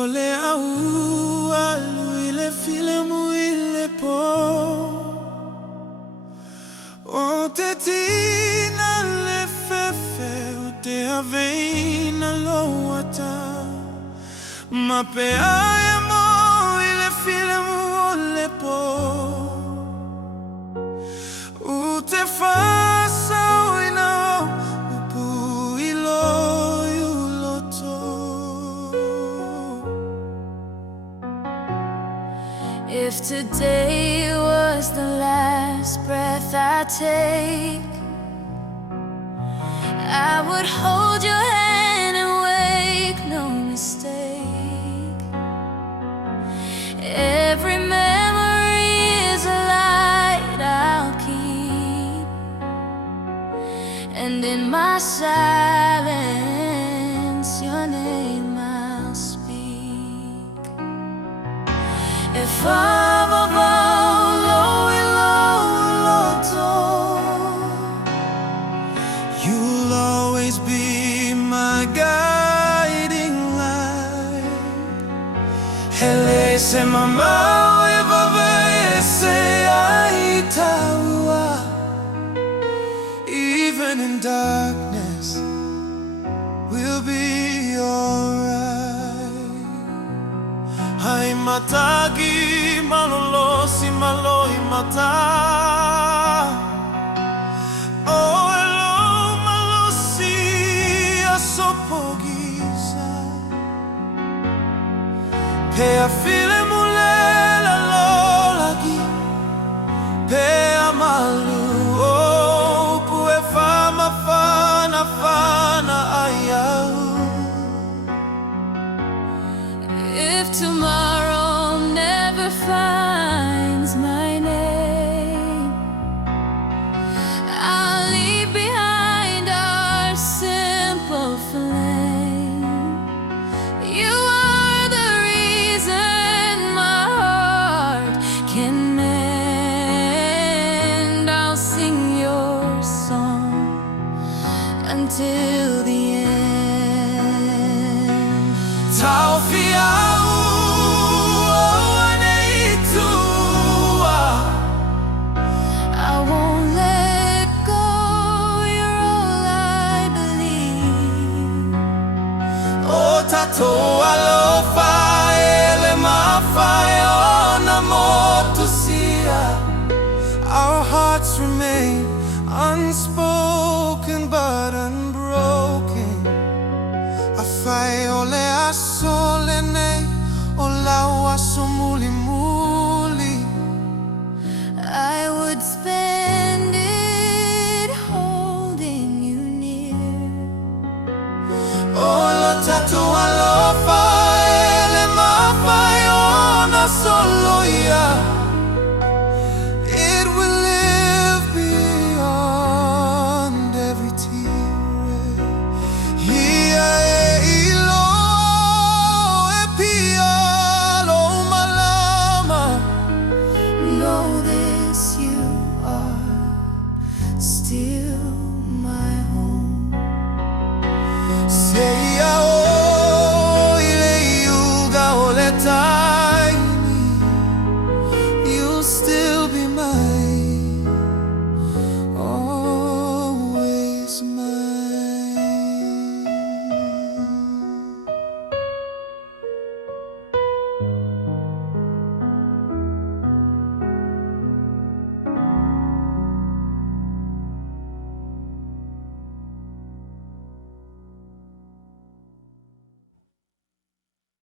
ole au alu ile filemu ile po o te tina le fefe o te aveina loata ma pe ai mo ile filemu ole po o te fasa ina upu ilo yuloto. If today was the last breath I take, I would hold your hand and wake no mistake. Every memory is a light I'll keep, and in my silence your name I'll speak. If I'm about you'll always be my guiding light. Hele se mama evave se aitaua. Even in darkness, we'll be alright. Hai matagi malolosi maloi mata. Oh, hello, malosi aso pogisa. Pe a file mulela lolagi. Pe a malu oh pue fama fana fana ayau. if tomorrow never finds my name, I'll leave behind our simple flame. You are the reason my heart can mend. I'll sing your song until the end. Taufia